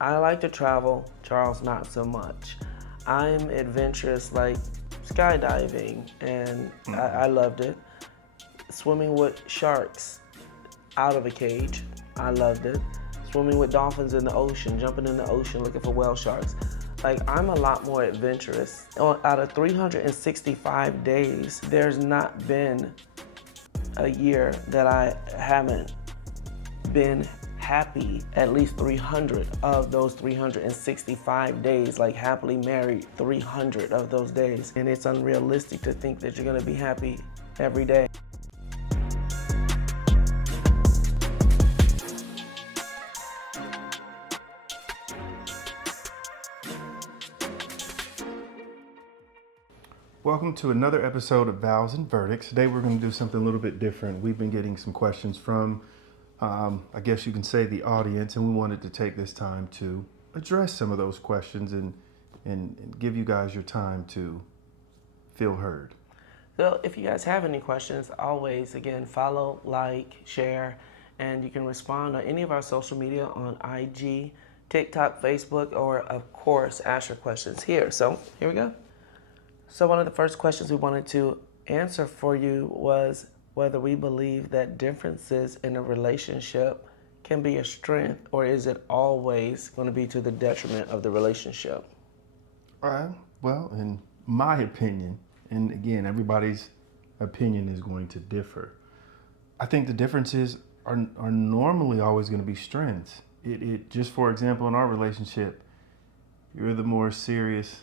I like to travel, Charles not so much. I'm adventurous like skydiving, and I loved it. Swimming with sharks out of a cage, I loved it. Swimming with dolphins in the ocean, jumping in the ocean looking for whale sharks. Like, I'm a lot more adventurous. Out of 365 days, there's not been a year that I haven't been happy at least 300 of those 365 days, like happily married 300 of those days. And it's unrealistic to think that you're gonna be happy every day. Welcome to another episode of Vows and Verdicts. Today we're going to do something a little bit different. We've been getting some questions from, I guess you can say, the audience, and we wanted to take this time to address some of those questions and give you guys your time to feel heard. So if you guys have any questions, always, again, follow, like, share, and you can respond on any of our social media on IG, TikTok, Facebook, or of course, ask your questions here. So here we go. So one of the first questions we wanted to answer for you was whether we believe that differences in a relationship can be a strength, or is it always going to be to the detriment of the relationship? Well, in my opinion, and again, everybody's opinion is going to differ. I think the differences are normally always going to be strengths. It just, for example, in our relationship, you're the more serious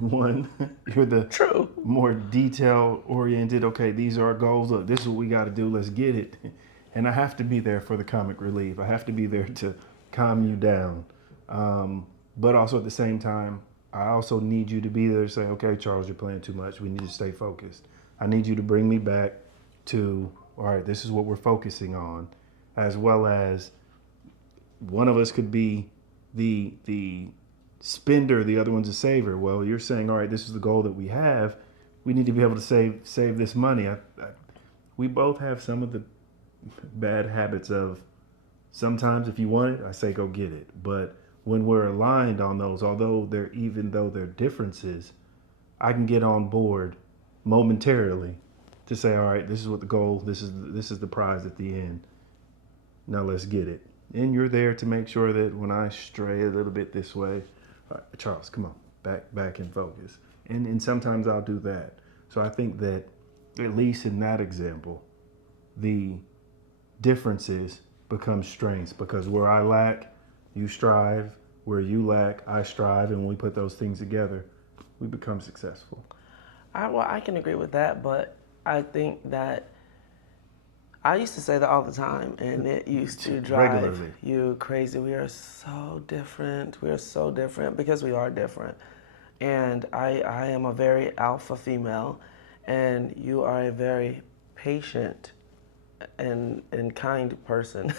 one. You're the True. more detail oriented. Okay, these are our goals. Look, this is what we got to do. Let's get it. And I have to be there for the comic relief. I have to be there to calm you down. But also at the same time, I also need you to be there to say, okay, Charles, you're playing too much. We need to stay focused. I need you to bring me back to, all right, this is what we're focusing on, as well as one of us could be the spender, the other one's a saver. Well, you're saying, all right, this is the goal that we have. We need to be able to save this money. We both have some of the bad habits of sometimes if you want it, I say go get it. But when we're aligned on those, even though they're differences, I can get on board momentarily to say, all right, this is what the goal, this is the prize at the end. Now let's get it. And you're there to make sure that when I stray a little bit this way, Charles, come on, back in focus. And sometimes I'll do that. So I think that, at least in that example, the differences become strengths, because where I lack, you strive. Where you lack, I strive. And when we put those things together, we become successful. I can agree with that, but I think that I used to say that all the time, and it used to drive Regularly. you crazy. We are so different. We are so different because we are different. And I am a very alpha female, and you are a very patient and kind person.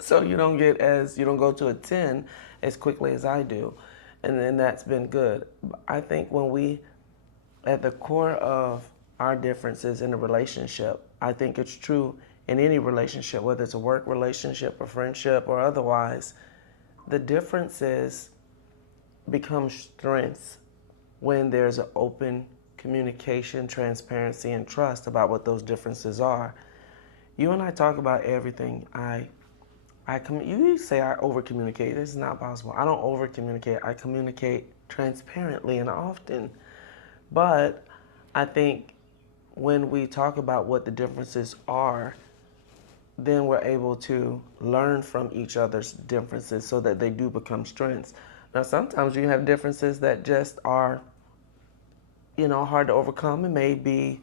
So you don't go to a 10 as quickly as I do. And then that's been good. I think at the core of our differences in a relationship, I think it's true in any relationship, whether it's a work relationship, a friendship, or otherwise, the differences become strengths when there's an open communication, transparency, and trust about what those differences are. You and I talk about everything. You say I over-communicate. This is not possible. I don't over-communicate. I communicate transparently and often. But I think when we talk about what the differences are, then we're able to learn from each other's differences so that they do become strengths. Now, sometimes you have differences that just are, hard to overcome, and may be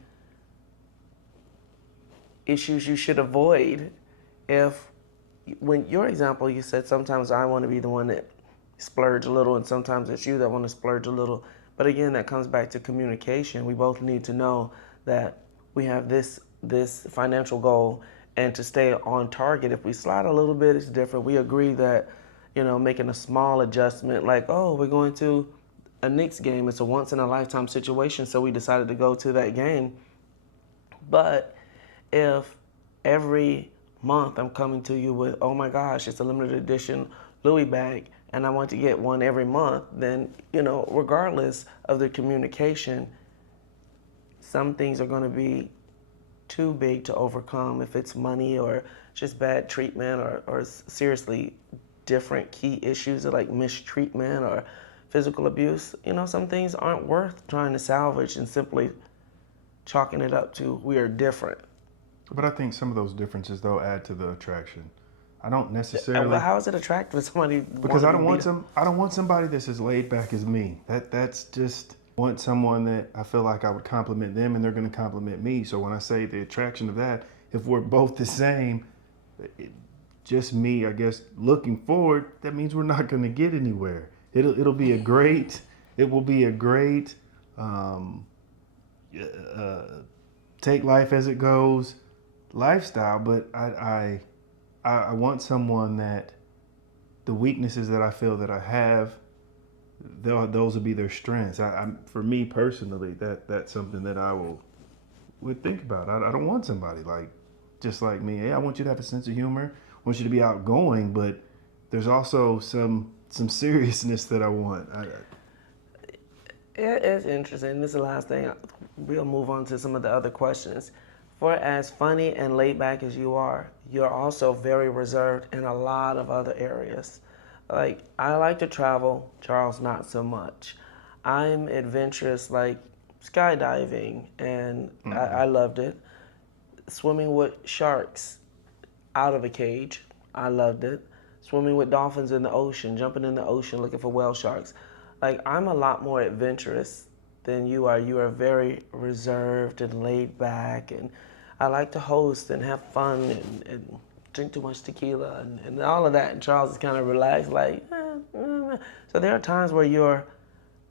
issues you should avoid. When your example, you said sometimes I want to be the one that splurge a little, and sometimes it's you that want to splurge a little. But again, that comes back to communication. We both need to know that we have this financial goal, and to stay on target. If we slide a little bit, it's different. We agree that, making a small adjustment, like, oh, we're going to a Knicks game. It's a once in a lifetime situation, so we decided to go to that game. But if every month I'm coming to you with, oh my gosh, it's a limited edition Louis bag and I want to get one every month, then, regardless of the communication, some things are going to be too big to overcome if it's money or just bad treatment or seriously different key issues like mistreatment or physical abuse. Some things aren't worth trying to salvage and simply chalking it up to we are different. But I think some of those differences though add to the attraction. I don't But necessarily how is it attractive if somebody because want to be beat? I don't want somebody that's as laid back as me. That's just want someone that I feel like I would compliment them and they're going to compliment me. So when I say the attraction of that, if we're both the same, it, just me, I guess, looking forward, that means we're not going to get anywhere. It'll be a great, it will be a great, um, uh, take life as it goes lifestyle. But I want someone that the weaknesses that I feel that I have, those will be their strengths. For me personally, that's something that would think about. I don't want somebody like just like me. Hey, I want you to have a sense of humor. I want you to be outgoing, but there's also some seriousness that I want. It's interesting. This is the last thing. We'll move on to some of the other questions. For as funny and laid back as you are, you're also very reserved in a lot of other areas. Like, I like to travel, Charles, not so much. I'm adventurous, like skydiving, and I loved it. Swimming with sharks out of a cage, I loved it. Swimming with dolphins in the ocean, jumping in the ocean looking for whale sharks. Like, I'm a lot more adventurous than you are. You are very reserved and laid back, and I like to host and have fun and drink too much tequila and all of that. And Charles is kind of relaxed, like, So there are times where you're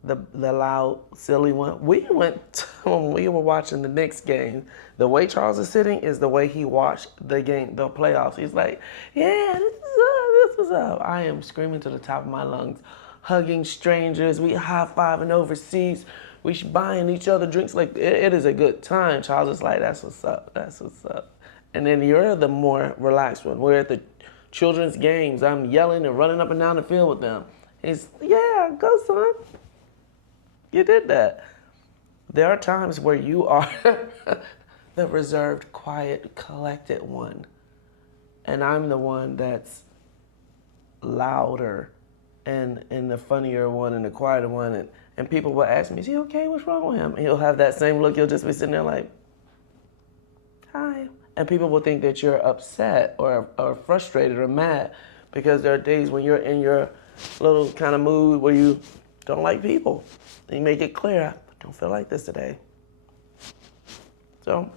the loud, silly one. We went when we were watching the Knicks game. The way Charles is sitting is the way he watched the game, the playoffs. He's like, "Yeah, this is up, this is up." I am screaming to the top of my lungs, hugging strangers. We high fiving overseas. We buying each other drinks. Like it is a good time. Charles is like, "That's what's up. That's what's up." And then you're the more relaxed one. We're at the children's games. I'm yelling and running up and down the field with them. He's, "Yeah, go son. You did that." There are times where you are the reserved, quiet, collected one. And I'm the one that's louder and the funnier one and the quieter one. And people will ask me, "Is he okay? What's wrong with him?" And he'll have that same look. He'll just be sitting there like, "Hi." And people will think that you're upset or frustrated or mad because there are days when you're in your little kind of mood where you don't like people. And you make it clear, "I don't feel like this today." So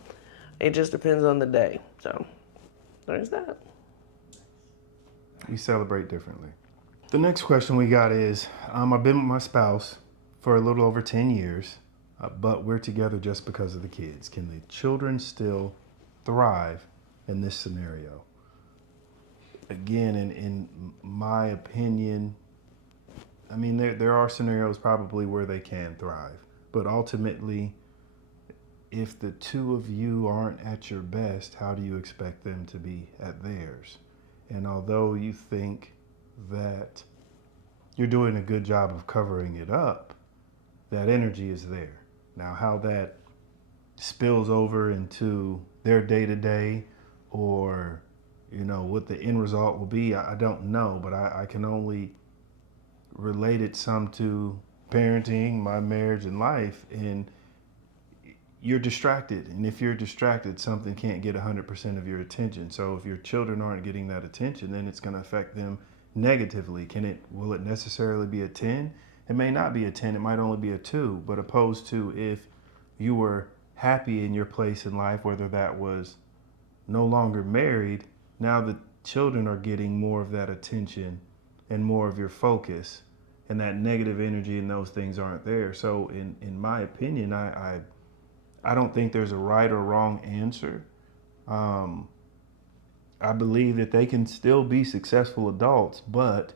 it just depends on the day. So there's that. We celebrate differently. The next question we got is, I've been with my spouse for a little over 10 years, but we're together just because of the kids. Can the children still thrive in this scenario? Again, in my opinion, I mean, there are scenarios probably where they can thrive, but ultimately, if the two of you aren't at your best, how do you expect them to be at theirs? And although you think that you're doing a good job of covering it up, that energy is there. Now, how that spills over into their day to day or, what the end result will be, I don't know, but I can only relate it some to parenting, my marriage, and life. And you're distracted. And if you're distracted, something can't get 100% of your attention. So if your children aren't getting that attention, then it's going to affect them negatively. Will it necessarily be a 10? It may not be a 10. It might only be a 2. But opposed to if you were happy in your place in life, whether that was no longer married, now the children are getting more of that attention and more of your focus, and that negative energy and those things aren't there. So in my opinion, I don't think there's a right or wrong answer. I believe that they can still be successful adults, but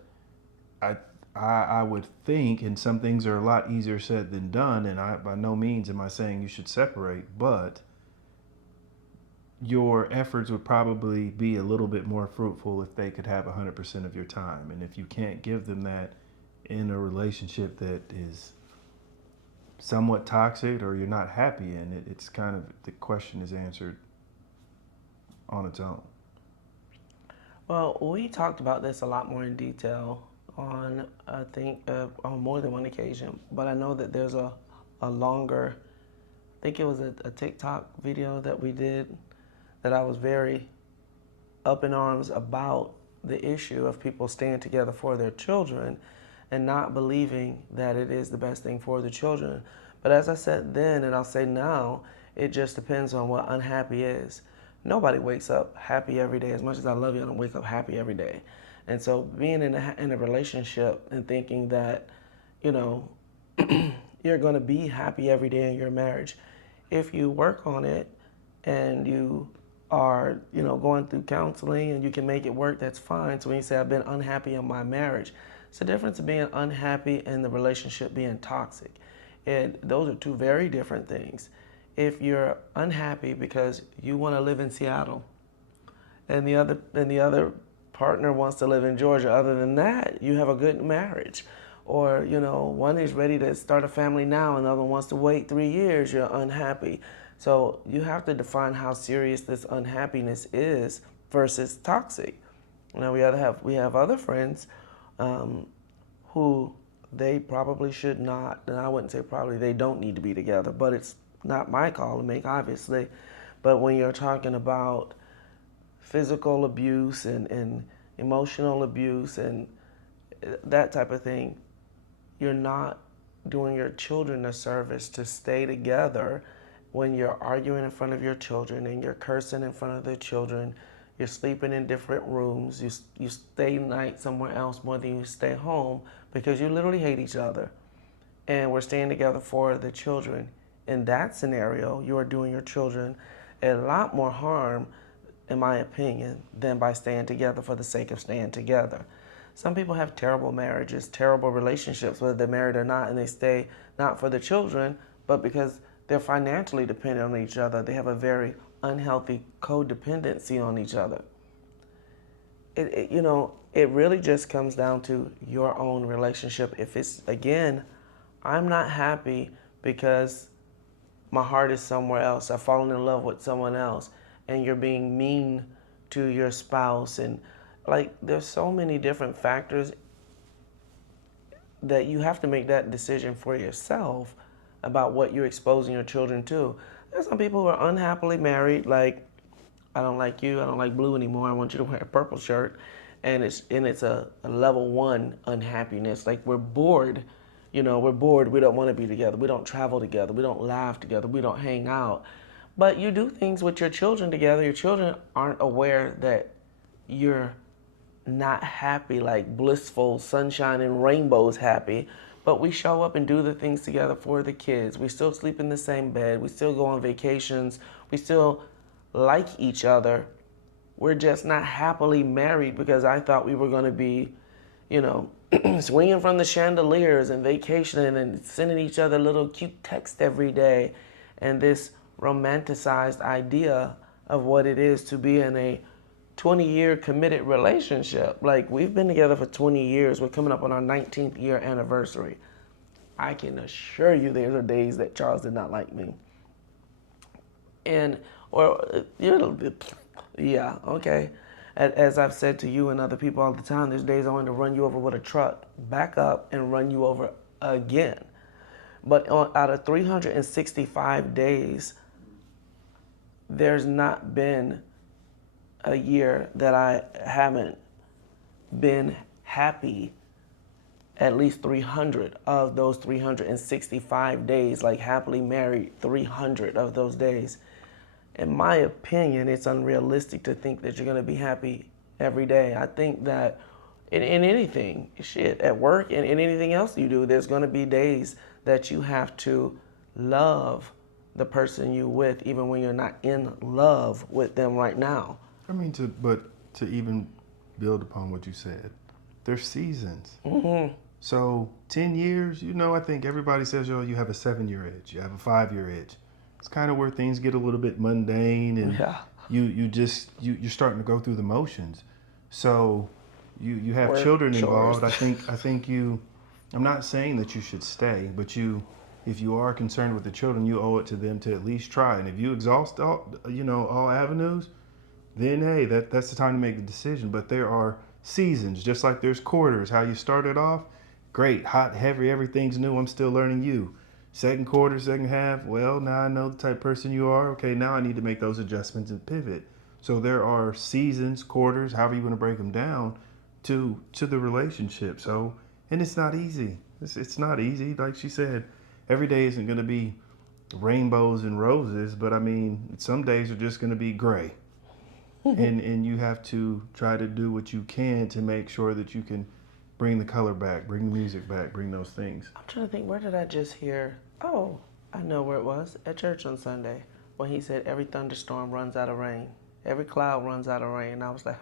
I would think, and some things are a lot easier said than done, and by no means am I saying you should separate, but your efforts would probably be a little bit more fruitful if they could have 100% of your time. And if you can't give them that in a relationship that is somewhat toxic or you're not happy in it, it's kind of, the question is answered on its own. Well, we talked about this a lot more in detail on, I think, on more than one occasion. But I know that there's a longer, I think it was a TikTok video that we did that I was very up in arms about the issue of people staying together for their children and not believing that it is the best thing for the children. But as I said then, and I'll say now, it just depends on what unhappy is. Nobody wakes up happy every day. As much as I love you, I don't wake up happy every day. And so being in a relationship and thinking that, you know, you're going to be happy every day in your marriage, if you work on it and you are, you know, going through counseling and you can make it work, that's fine. So when you say I've been unhappy in my marriage, it's the difference of being unhappy and the relationship being toxic. And those are two very different things. If you're unhappy because you want to live in Seattle and the other partner wants to live in Georgia, other than that, you have a good marriage. Or, you know, one is ready to start a family now and the other wants to wait 3 years, you're unhappy. So you have to define how serious this unhappiness is versus toxic. You know, we have other friends who they probably should not, and I wouldn't say probably, they don't need to be together, but it's not my call to make, obviously. But when you're talking about physical abuse and emotional abuse and that type of thing, you're not doing your children a service to stay together when you're arguing in front of your children and you're cursing in front of the children. You're sleeping in different rooms. You stay night somewhere else more than you stay home because you literally hate each other. And we're staying together for the children. In that scenario, you are doing your children a lot more harm, in my opinion, than by staying together for the sake of staying together. Some people have terrible marriages, terrible relationships, whether they're married or not, and they stay not for the children, but because they're financially dependent on each other. They have a very unhealthy codependency on each other. It really just comes down to your own relationship. If it's, again, I'm not happy because my heart is somewhere else. I've fallen in love with someone else, and you're being mean to your spouse, and like there's so many different factors that you have to make that decision for yourself about what you're exposing your children to. There's some people who are unhappily married, like, I don't like you, I don't like blue anymore, I want you to wear a purple shirt. And it's a level 1 unhappiness. Like, we're bored. We're bored. We don't want to be together. We don't travel together. We don't laugh together. We don't hang out. But you do things with your children together. Your children aren't aware that you're not happy, like blissful, sunshine and rainbows happy. But we show up and do the things together for the kids. We still sleep in the same bed. We still go on vacations. We still like each other. We're just not happily married because I thought we were going to be, swinging from the chandeliers and vacationing and sending each other little cute texts every day. And this romanticized idea of what it is to be in a 20-year committed relationship. Like, we've been together for 20 years. We're coming up on our 19th year anniversary. I can assure you there are days that Charles did not like me. Yeah, okay. As I've said to you and other people all the time, there's days I want to run you over with a truck, back up and run you over again. But out of 365 days, there's not been a year that I haven't been happy at least 300 of those 365 days, like happily married 300 of those days. In my opinion, it's unrealistic to think that you're going to be happy every day. I think that in anything, at work and in anything else you do, there's going to be days that you have to love the person you're with, even when you're not in love with them right now. I mean, to even build upon what you said, there's seasons. Mm-hmm. So 10 years, I think everybody says, you have a 7-year itch, you have a 5-year itch. It's kind of where things get a little bit mundane and you're starting to go through the motions. So you have Work, children chores. involved. I think you. I'm not saying that you should stay, but if you are concerned with the children, you owe it to them to at least try. And if you exhaust all avenues, then hey, that's the time to make the decision. But there are seasons, just like there's quarters. How you started off, great, hot, heavy, everything's new. I'm still learning you. Second quarter, second half, well, now I know the type of person you are. Okay, now I need to make those adjustments and pivot. So there are seasons, quarters, however you want to break them down, to the relationship. So, and it's not easy. It's not easy. Like she said, every day isn't going to be rainbows and roses, but I mean, some days are just going to be gray. And you have to try to do what you can to make sure that you can bring the color back, bring the music back, bring those things. I'm trying to think, where did I just hear? Oh, I know where it was. At church on Sunday, when he said, every thunderstorm runs out of rain. Every cloud runs out of rain. And I was like,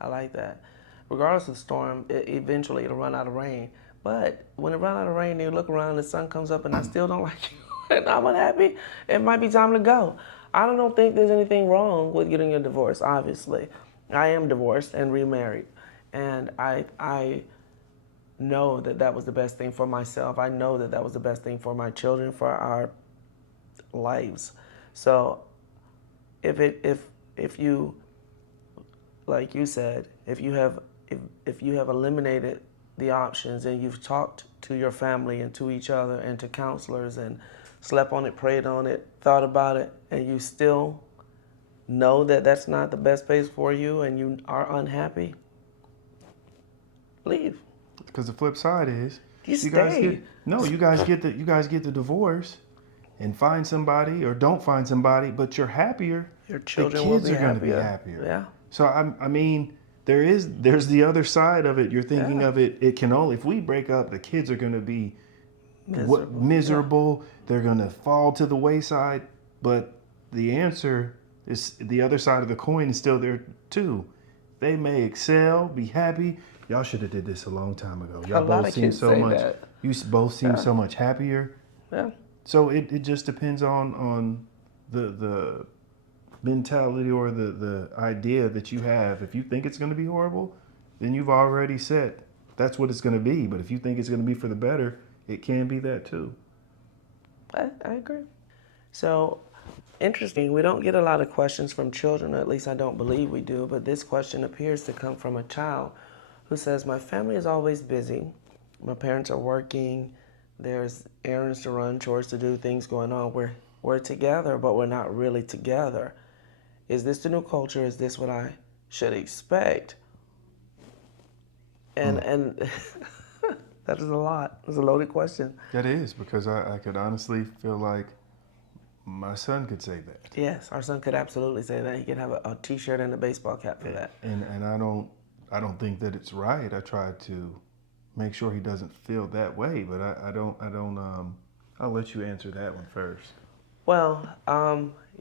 I like that. Regardless of the storm, eventually it'll run out of rain. But when it runs out of rain, you look around, the sun comes up, and I still don't like you, and I'm unhappy, it might be time to go. I don't think there's anything wrong with getting a divorce, obviously. I am divorced and remarried. And I know that that was the best thing for myself. I know that that was the best thing for my children, for our lives. So if you, like you said, if you have eliminated the options and you've talked to your family and to each other and to counselors and slept on it, prayed on it, thought about it, and you still know that that's not the best place for you and you are unhappy, leave. Because the flip side is You guys stay. you guys get the divorce and find somebody or don't find somebody, but you're happier. Your The children will kids be are going to be happier. happier. Yeah. So I mean, there's the other side of it. You're thinking Yeah. of it. It can only, if we break up, the kids are going to be Miserable. miserable. They're going to fall to the wayside. But the answer is the other side of the coin is still there too. They may excel, be happy. Y'all should have did this a long time ago. Y'all A lot both of seem kids so say much. that. You both seem so much happier. Yeah. So it just depends on the mentality or the idea that you have. If you think it's going to be horrible, then you've already said that's what it's going to be. But if you think it's going to be for the better, it can be that too. I agree. So, interesting. We don't get a lot of questions from children, or at least I don't believe we do, but this question appears to come from a child who says, my family is always busy. My parents are working. There's errands to run, chores to do, things going on. We're together, but we're not really together. Is this the new culture? Is this what I should expect? And that is a lot. It's a loaded question. That is, because I could honestly feel like my son could say that. Yes, our son could absolutely say that. He could have a T-shirt and a baseball cap for that. And I don't think that it's right. I try to make sure he doesn't feel that way, but I don't I'll let you answer that one first. Well,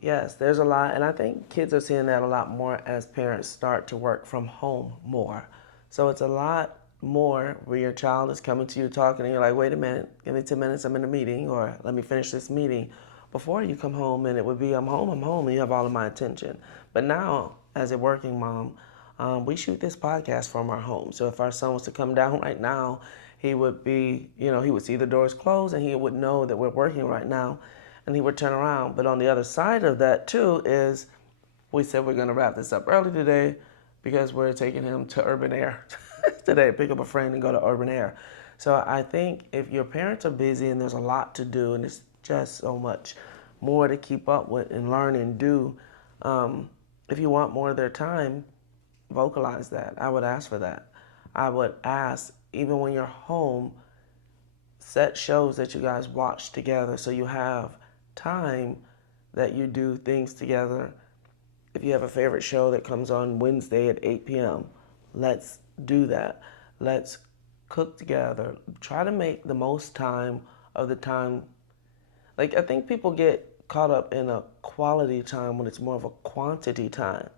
yes, there's a lot, and I think kids are seeing that a lot more as parents start to work from home more. So it's a lot more where your child is coming to you talking, and you're like, wait a minute, give me 10 minutes, I'm in a meeting, or let me finish this meeting before you come home, and it would be, I'm home, and you have all of my attention. But now, as a working mom, we shoot this podcast from our home. So if our son was to come down right now, he would be, he would see the doors closed, and he would know that we're working right now, and he would turn around. But on the other side of that, too, is we said we're going to wrap this up early today because we're taking him to urban air today, pick up a friend and go to urban air. So I think if your parents are busy and there's a lot to do and it's just so much more to keep up with and learn and do, if you want more of their time, vocalize that. I would ask for that. I would ask, even when you're home, set shows that you guys watch together so you have time that you do things together. If you have a favorite show that comes on Wednesday at 8 p.m., let's do that. Let's cook together. Try to make the most time of the time. Like, I think people get caught up in a quality time when it's more of a quantity time.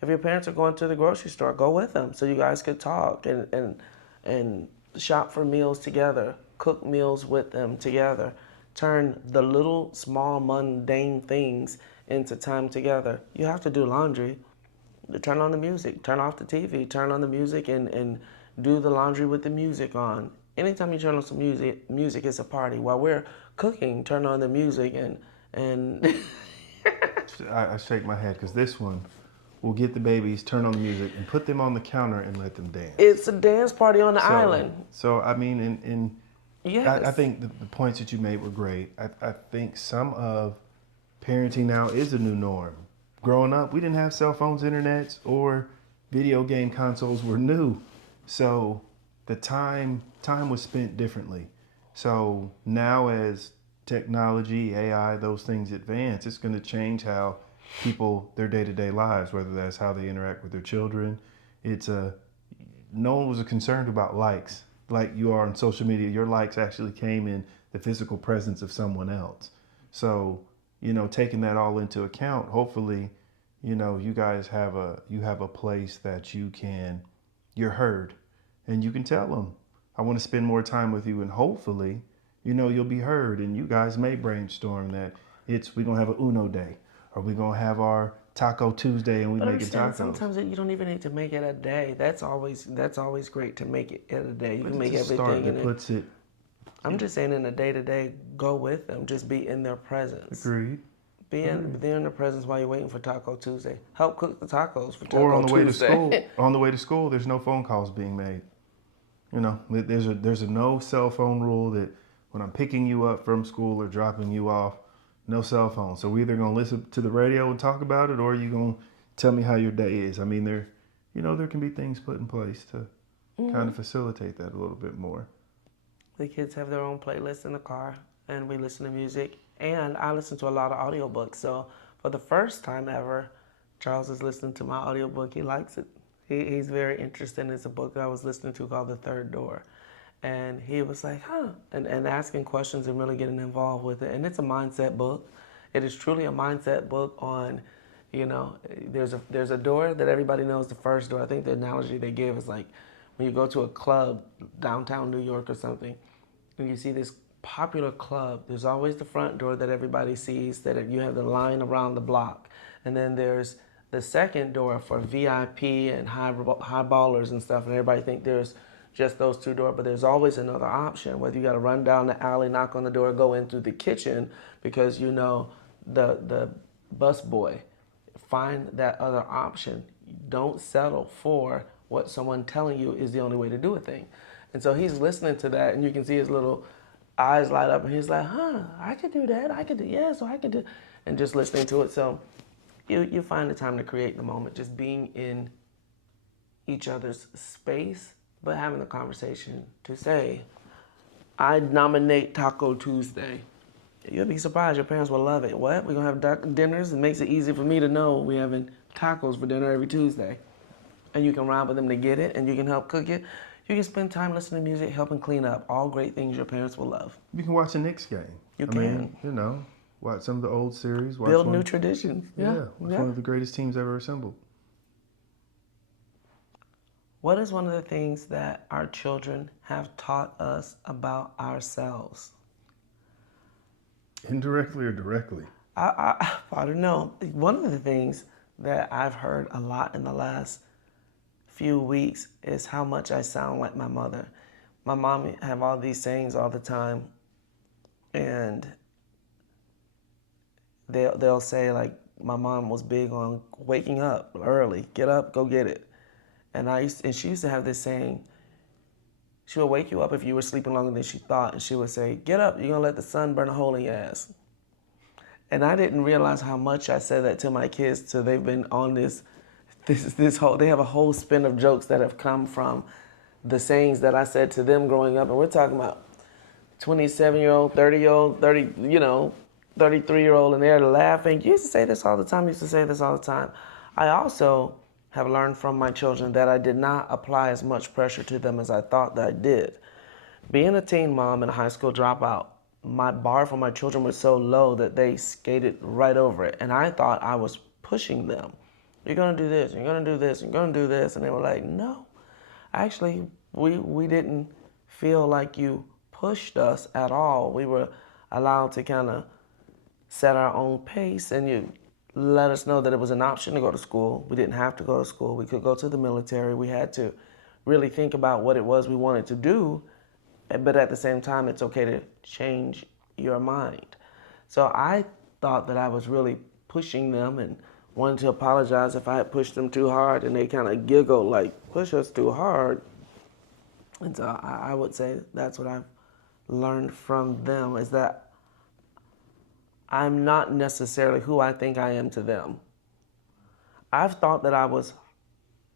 If your parents are going to the grocery store, go with them so you guys could talk and shop for meals together, cook meals with them together. Turn the little, small, mundane things into time together. You have to do laundry. Turn on the music, turn off the TV, turn on the music and do the laundry with the music on. Anytime you turn on some music is a party. While we're cooking, turn on the music and I shake my head because this one will get the babies, turn on the music, and put them on the counter and let them dance. it's a dance party on the island. So I mean, Yes. I think the points that you made were great. I think some of parenting now is a new norm. Growing up, we didn't have cell phones, internets, or video game consoles were new. So the time was spent differently. So now as technology, AI, those things advance, it's going to change how people, their day-to-day lives, whether that's how they interact with their children. No one was concerned about likes like you are on social media. Your likes actually came in the physical presence of someone else. So, taking that all into account, hopefully, you guys have a place that you're heard, and you can tell them, I want to spend more time with you, and hopefully, you'll be heard, and you guys may brainstorm that we're gonna have a Uno day, or we're gonna have our Taco Tuesday, and we make it tacos. Sometimes you don't even need to make it a day. That's always great to make it a day. You can make everything in it. I'm just saying, in the day-to-day, go with them. Just be in their presence. Agreed. Be in their presence while you're waiting for Taco Tuesday. Help cook the tacos for Taco Tuesday. Or on the way to school. On the way to school, there's no phone calls being made. There's a no cell phone rule that when I'm picking you up from school or dropping you off, no cell phone. So we're either gonna listen to the radio and talk about it, or you're gonna tell me how your day is. I mean, there can be things put in place to kind of facilitate that a little bit more. The kids have their own playlist in the car, and we listen to music. And I listen to a lot of audiobooks. So for the first time ever, Charles is listening to my audiobook. He likes it. He's very interested. It's a book I was listening to called The Third Door. And he was like, and asking questions and really getting involved with it. And it's a mindset book. It is truly a mindset book on, there's a door that everybody knows, the first door. I think the analogy they give is like when you go to a club downtown New York or something, and you see this popular club, there's always the front door that everybody sees, that you have the line around the block. And then there's the second door for VIP and high ballers and stuff, and everybody think there's just those two doors, but there's always another option, whether you got to run down the alley, knock on the door, go in through the kitchen because the bus boy. Find that other option. Don't settle for what someone telling you is the only way to do a thing. And so he's listening to that, and you can see his little eyes light up, and he's like, I could do that. So I could do, and just listening to it. So you find the time to create the moment, just being in each other's space, but having the conversation to say, I nominate Taco Tuesday. You'll be surprised. Your parents will love it. What? We're going to have dinners? It makes it easy for me to know we're having tacos for dinner every Tuesday. And you can ride with them to get it, and you can help cook it. You can spend time listening to music, helping clean up. All great things your parents will love. You can watch a Knicks game. You can. Watch some of the old series. Build new traditions. Yeah. One of the greatest teams ever assembled. What is one of the things that our children have taught us about ourselves? Indirectly or directly? I don't know. One of the things that I've heard a lot in the last few weeks is how much I sound like my mother. My mom have all these sayings all the time, and they'll say, like, my mom was big on waking up early, get up, go get it. And she used to have this saying, she would wake you up if you were sleeping longer than she thought, and she would say, get up, you're gonna let the sun burn a hole in your ass. And I didn't realize how much I said that to my kids till they've been on this whole, they have a whole spin of jokes that have come from the sayings that I said to them growing up. And we're talking about 27-year-old, 30-year-old, 33-year-old, and they're laughing. You used to say this all the time. I also have learned from my children that I did not apply as much pressure to them as I thought that I did. Being a teen mom and a high school dropout, my bar for my children was so low that they skated right over it. And I thought I was pushing them. You're gonna do this, you're gonna do this, you're gonna do this. And they were like, no, actually, we didn't feel like you pushed us at all. We were allowed to kind of set our own pace, and let us know that it was an option to go to school. We didn't have to go to school. We could go to the military. We had to really think about what it was we wanted to do, but at the same time, it's okay to change your mind. So I thought that I was really pushing them and wanted to apologize if I had pushed them too hard, and they kind of giggled like, push us too hard. And so I would say that's what I've learned from them is that I'm not necessarily who I think I am to them. I've thought that I was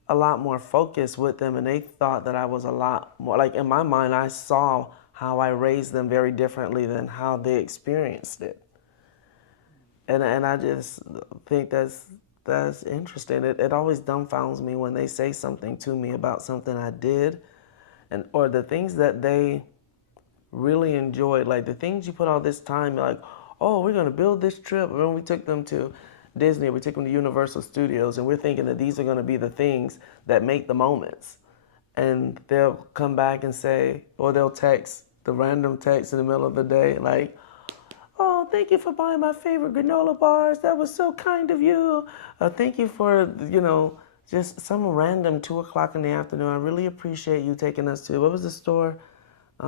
a lot more focused with them, and they thought that I was a lot more, like in my mind, I saw how I raised them very differently than how they experienced it. And I just think that's interesting. It always dumbfounds me when they say something to me about something I did, and or the things that they really enjoyed, like the things you put all this time, like, oh, we're gonna build this trip. When we took them to Disney, we took them to Universal Studios, and we're thinking that these are gonna be the things that make the moments. And they'll come back and say, or they'll text the random text in the middle of the day, like, oh, thank you for buying my favorite granola bars. That was so kind of you. Thank you for, just some random 2 o'clock in the afternoon. I really appreciate you taking us to, what was the store?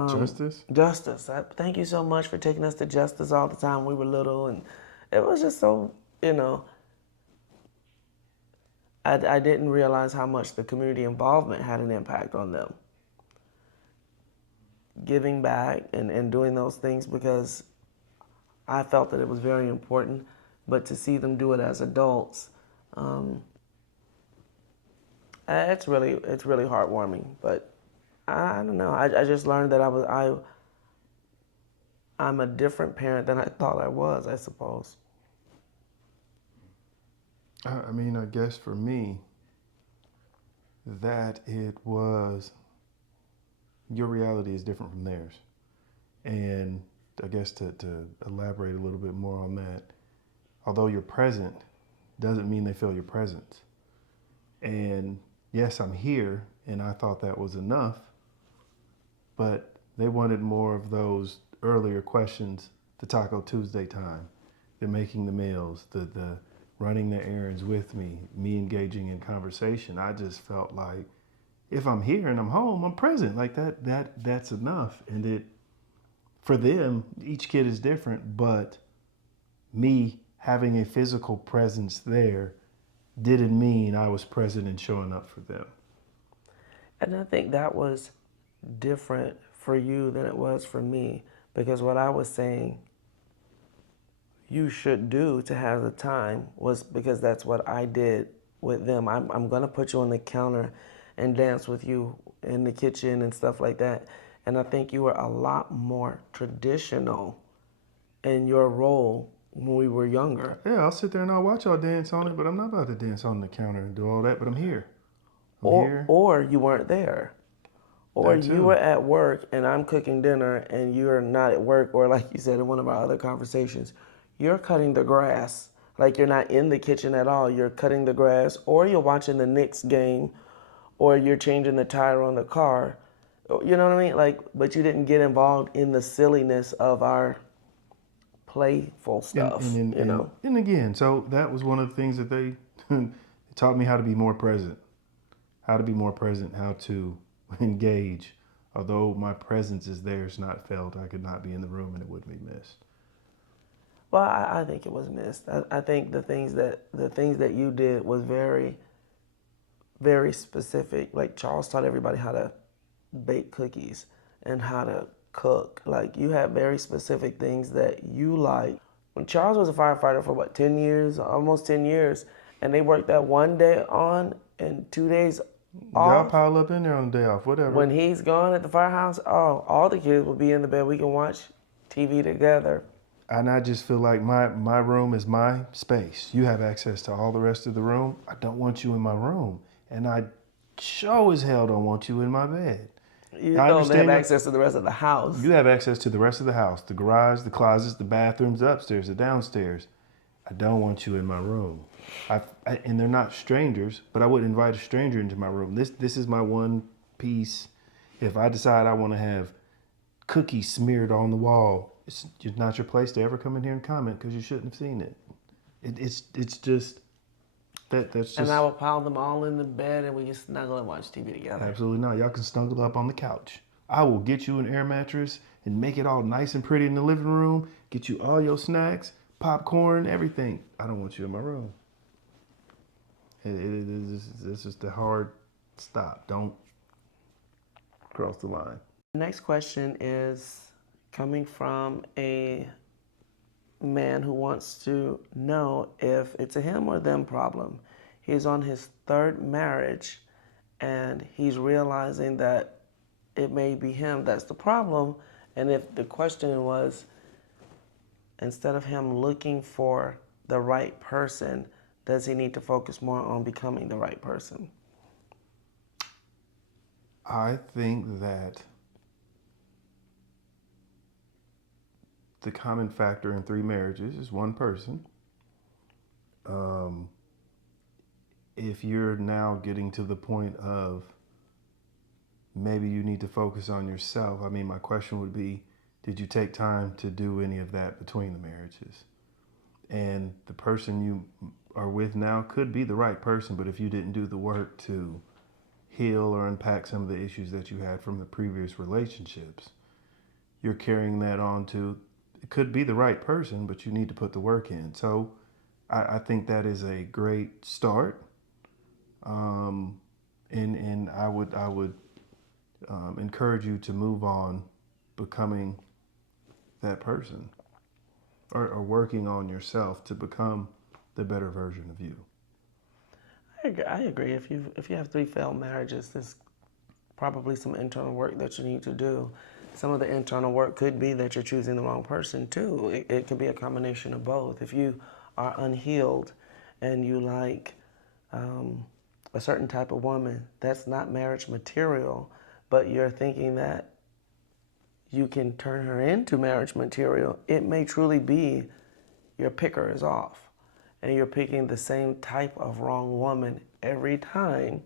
Justice? Justice. Thank you so much for taking us to Justice all the time. We were little, and it was just so, I didn't realize how much the community involvement had an impact on them. Giving back and doing those things because I felt that it was very important, but to see them do it as adults, it's really heartwarming. But I don't know. I just learned that I'm a different parent than I thought I was, I suppose. I mean, I guess for me, that it was your reality is different from theirs. And I guess to elaborate a little bit more on that, although you're present, doesn't mean they feel your presence. And yes, I'm here, and I thought that was enough, but they wanted more of those earlier questions, the Taco Tuesday time, the making the meals, the running the errands with me engaging in conversation. I just felt like if I'm here and I'm home, I'm present. Like that's enough. And it for them, each kid is different, but me having a physical presence there didn't mean I was present and showing up for them. And I think that was different for you than it was for me because what I was saying you should do to have the time was because that's what I did with them. I'm going to put you on the counter and dance with you in the kitchen and stuff like that. And I think you were a lot more traditional in your role when we were younger. Yeah, I'll sit there and I'll watch y'all dance on it, but I'm not about to dance on the counter and do all that, but I'm here. Or you weren't there. Or That you too. were at work and I'm cooking dinner and you're not at work, or like you said in one of our other conversations, you're cutting the grass. Like you're not in the kitchen at all. You're cutting the grass, or you're watching the Knicks game, or you're changing the tire on the car. You know what I mean? Like, but you didn't get involved in the silliness of our playful stuff, And again, so that was one of the things that they taught me how to be more present, how to engage. Although my presence is there, it's not felt. I could not be in the room and it wouldn't be missed. Well, I think it was missed. I think the things that you did was very, very specific. Like Charles taught everybody how to bake cookies and how to cook. Like you had very specific things that you like. When Charles was a firefighter for what, 10 years, almost 10 years, and they worked that one day on and 2 days Y'all off. pile up in there on the day off, whatever. When he's gone at the firehouse, oh, all the kids will be in the bed. We can watch TV together. And I just feel like my room is my space. You have access to all the rest of the room. I don't want you in my room. And I sure as hell don't want you in my bed. You I don't have understand access to the rest of the house. You have access to the rest of the house, the garage, the closets, the bathrooms, the upstairs, the downstairs. I don't want you in my room. And they're not strangers, but I wouldn't invite a stranger into my room. This is my one piece. If I decide I want to have cookies smeared on the wall, it's just not your place to ever come in here and comment because you shouldn't have seen it. It's just that's And I just will pile them all in the bed and we can snuggle and watch TV together. absolutely not. Y'all can snuggle up on the couch. I will get you an air mattress and make it all nice and pretty in the living room. Get you all your snacks, popcorn, everything. I don't want you in my room. It's just a hard stop. Don't cross the line. The next question is coming from a man who wants to know if it's a him or them problem. He's on his third marriage and he's realizing that it may be him that's the problem. And if the question was, instead of him looking for the right person, does he need to focus more on becoming the right person? I think that the common factor in 3 marriages is one person. If you're now getting to the point of maybe you need to focus on yourself, I mean, my question would be, did you take time to do any of that between the marriages? And the person you are with now could be the right person, but if you didn't do the work to heal or unpack some of the issues that you had from the previous relationships, you're carrying that on to, it could be the right person, but you need to put the work in. So I think that is a great start. And I would encourage you to move on becoming that person, or working on yourself to become the better version of you. I agree. If you have 3 failed marriages, there's probably some internal work that you need to do. Some of the internal work could be that you're choosing the wrong person too. It could be a combination of both. If you are unhealed and you like a certain type of woman, that's not marriage material, but you're thinking that you can turn her into marriage material, it may truly be your picker is off and you're picking the same type of wrong woman every time,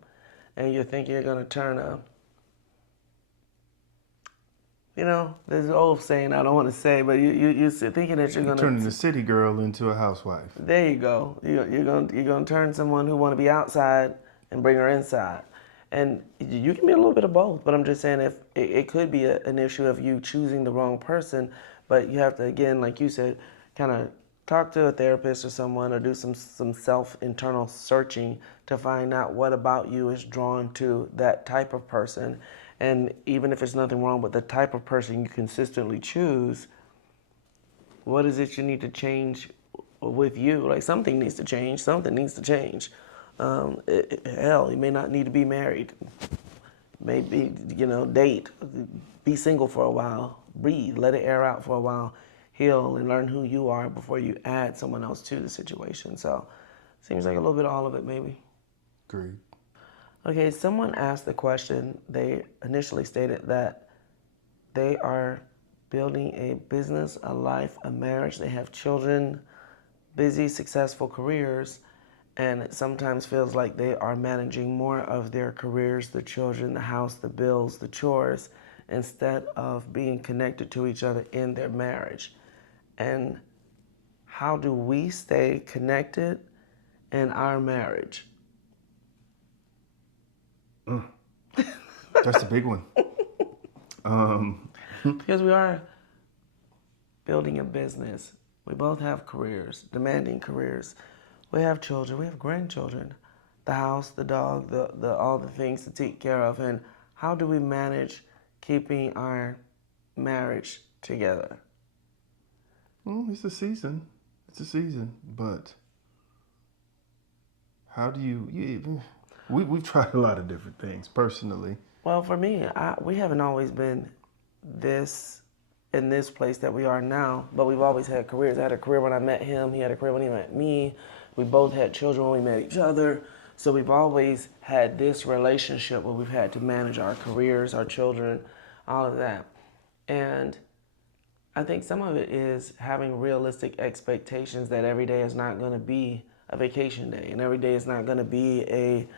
and you're thinking you're going to turn there's an old saying I don't want to say, but you're thinking that you're going to Turning the city girl into a housewife. there you go. You're going to turn someone who want to be outside and bring her inside. And you can be a little bit of both, but I'm just saying if it could be an issue of you choosing the wrong person, but you have to, again, like you said, kind of talk to a therapist or someone, or do some internal searching to find out what about you is drawn to that type of person. And even if there's nothing wrong with the type of person you consistently choose, what is it you need to change with you? Like something needs to change. Something needs to change. Hell, you may not need to be married. Maybe, date. Be single for a while. Breathe. Let it air out for a while. Heal and learn who you are before you add someone else to the situation. So, seems like a little bit of all of it, maybe. Agreed. Okay, someone asked the question. They initially stated that they are building a business, a life, a marriage. They have children, busy, successful careers, and it sometimes feels like they are managing more of their careers, the children, the house, the bills, the chores, instead of being connected to each other in their marriage. And how do we stay connected in our marriage? That's a big one. Because we are building a business. We both have careers, demanding careers. We have children, we have grandchildren, the house, the dog, the all the things to take care of. And how do we manage keeping our marriage together? Well, it's a season. It's a season, but how do you we've tried a lot of different things personally. Well, for me, we haven't always been in this place that we are now, but we've always had careers. I had a career when I met him. He had a career when he met me. We both had children when we met each other. So we've always had this relationship where we've had to manage our careers, our children, all of that. And I think some of it is having realistic expectations that every day is not going to be a vacation day, and every day is not going to be a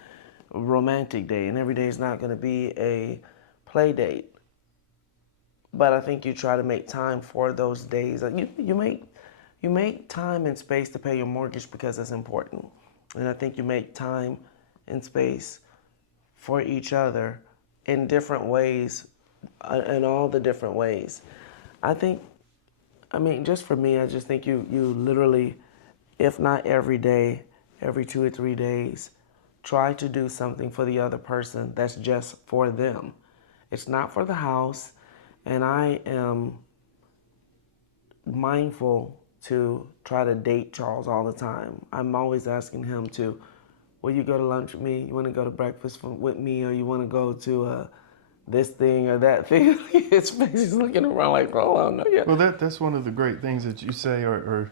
romantic day, and every day is not going to be a play date. But I think you try to make time for those days. Like you you make time and space to pay your mortgage because it's important. And I think you make time and space for each other in different ways, in all the different ways. I think, I mean, just for me, I just think you literally, if not every day, every 2 or 3 days, try to do something for the other person that's just for them. It's not for the house. And I am mindful to try to date Charles all the time. I'm always asking him to, will you go to lunch with me? You want to go to breakfast with me? Or you want to go to this thing or that thing? His face is looking around like, oh, I don't know yet. Well, that's one of the great things that you say, or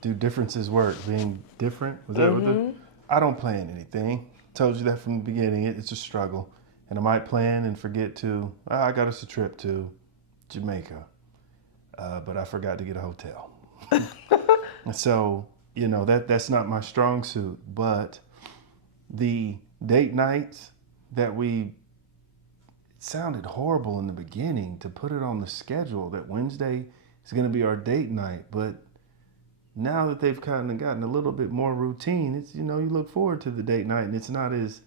do differences work? Being different? Was that what the? I don't plan anything. Told you that from the beginning. It's a struggle, and I might plan and forget to. I got us a trip to Jamaica, but I forgot to get a hotel. So that's not my strong suit. But the date nights that it sounded horrible in the beginning to put it on the schedule that Wednesday is going to be our date night, but now that they've kind of gotten a little bit more routine, it's you look forward to the date night, and it's not as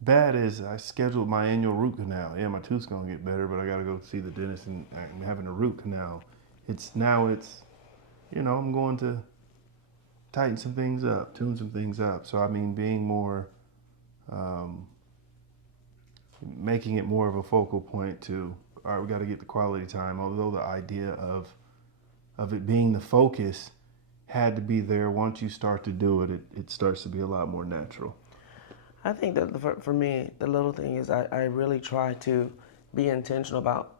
bad as I scheduled my annual root canal. Yeah, my tooth's gonna get better, but I gotta go see the dentist, and I'm having a root canal. It's I'm going to tighten some things up, tune some things up. So I mean, being more, making it more of a focal point to, all right, we got to get the quality time. Although the idea of it being the focus had to be there. Once you start to do it, it starts to be a lot more natural. I think that for me, the little thing is I really try to be intentional about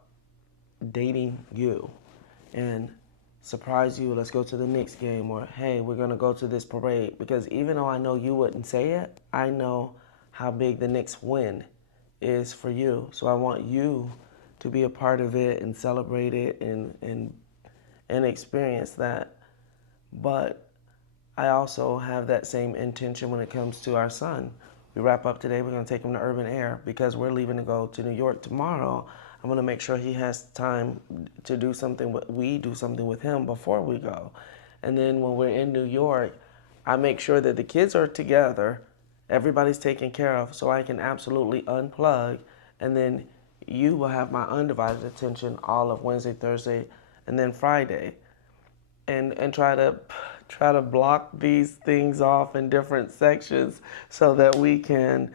dating you and surprise you. Let's go to the Knicks game, or hey, we're going to go to this parade. Because even though I know you wouldn't say it, I know how big the Knicks win is for you. So I want you to be a part of it and celebrate it and experience that. But I also have that same intention when it comes to our son. We wrap up today, we're going to take him to Urban Air because we're leaving to go to New York tomorrow. I'm going to make sure he has time to do something with him before we go. And then when we're in New York, I make sure that the kids are together, everybody's taken care of, so I can absolutely unplug. And then you will have my undivided attention all of Wednesday, Thursday, and then Friday. And try to block these things off in different sections so that we can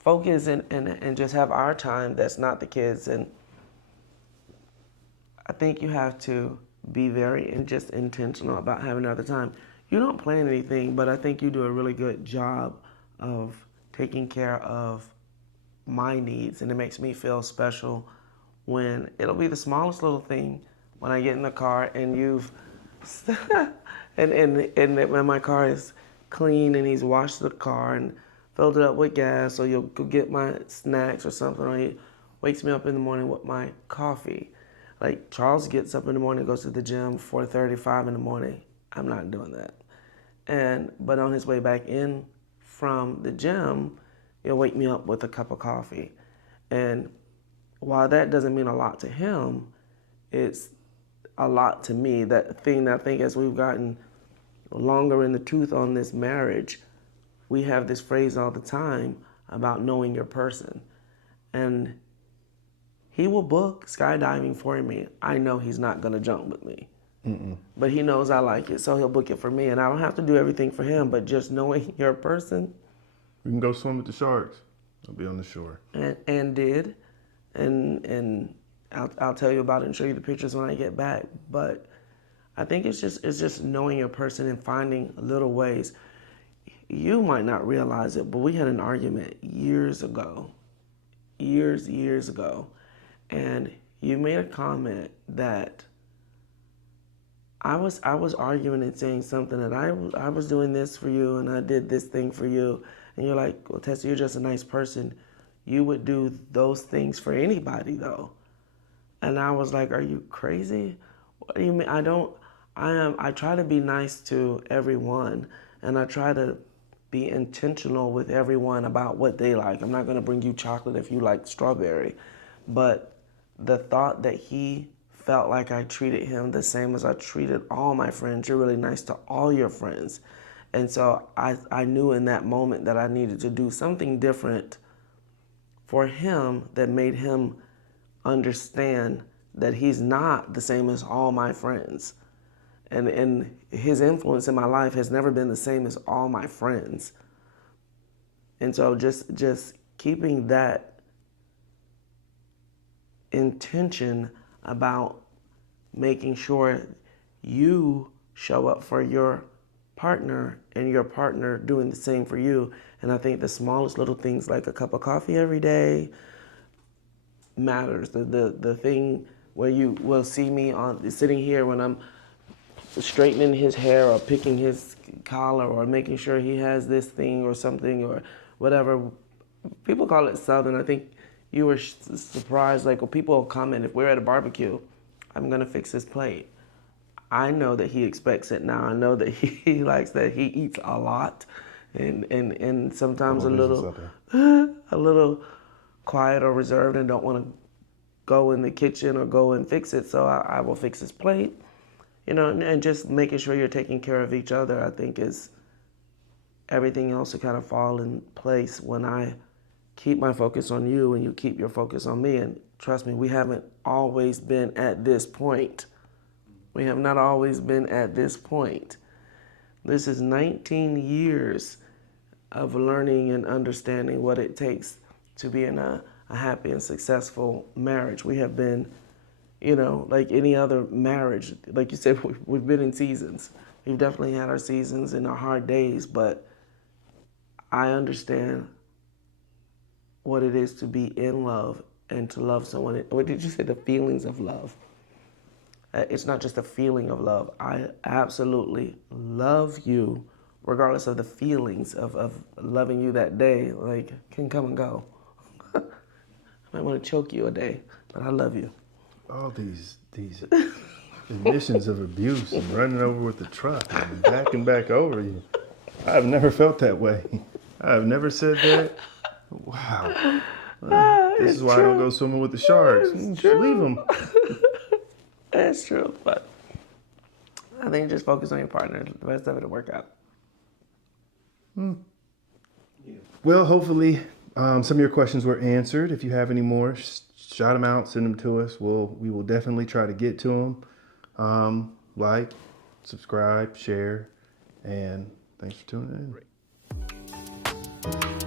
focus and just have our time that's not the kids. And I think you have to be very just intentional about having other time. You don't plan anything, but I think you do a really good job of taking care of my needs, and it makes me feel special when it'll be the smallest little thing when I get in the car and you've and my car is clean and he's washed the car and filled it up with gas, or you'll go get my snacks or something, or he wakes me up in the morning with my coffee. Like Charles gets up in the morning, goes to the gym 4:35 in the morning. I'm not doing that. But on his way back in from the gym, he'll wake me up with a cup of coffee. And while that doesn't mean a lot to him, it's a lot to me. That thing that I think as we've gotten longer in the tooth on this marriage, we have this phrase all the time about knowing your person. And he will book skydiving for me. I know he's not going to jump with me. But he knows I like it, so he'll book it for me. And I don't have to do everything for him, but just knowing your person. We can go swim with the sharks. I'll be on the shore. And did. And I'll tell you about it and show you the pictures when I get back. But I think it's just knowing your person and finding little ways. You might not realize it, but we had an argument years ago, and you made a comment that I was arguing and saying something that I was doing this for you and I did this thing for you, and you're like, well, Tessa, you're just a nice person. You would do those things for anybody though. And I was like, are you crazy? What do you mean? I try to be nice to everyone, and I try to be intentional with everyone about what they like. I'm not going to bring you chocolate if you like strawberry. But the thought that he felt like I treated him the same as I treated all my friends. You're really nice to all your friends. And so I knew in that moment that I needed to do something different for him that made him understand that he's not the same as all my friends. And his influence in my life has never been the same as all my friends. And so just keeping that intention about making sure you show up for your partner and your partner doing the same for you. And I think the smallest little things like a cup of coffee every day matters. The thing where you will see me on sitting here when I'm straightening his hair or picking his collar or making sure he has this thing or something or whatever. People call it Southern. I think you were surprised, like when people comment, if we're at a barbecue, I'm gonna fix his plate. I know that he expects it now. I know that he likes that. He eats a lot and sometimes a little quiet or reserved and don't want to go in the kitchen or go and fix it. So I will fix his plate, you know, and just making sure you're taking care of each other, I think is everything else to kind of fall in place when I keep my focus on you and you keep your focus on me. And trust me, we haven't always been at this point. We have not always been at this point. This is 19 years of learning and understanding what it takes to be in a happy and successful marriage. We have been, you know, like any other marriage, like you said, we've been in seasons. We've definitely had our seasons and our hard days, but I understand what it is to be in love and to love someone. What did you say? The feelings of love. It's not just a feeling of love. I absolutely love you, regardless of the feelings of loving you that day. Like, can come and go. I might want to choke you a day, but I love you. All these admissions of abuse and running over with the truck and back over you. I've never felt that way. I've never said that. Wow. This is why I don't go swimming with the sharks. Just leave them. That's true, but I think just focus on your partner. The rest of it will work out. Well, hopefully some of your questions were answered. If you have any more, shout them out, send them to us. We will definitely try to get to them. Like, subscribe, share, and thanks for tuning in.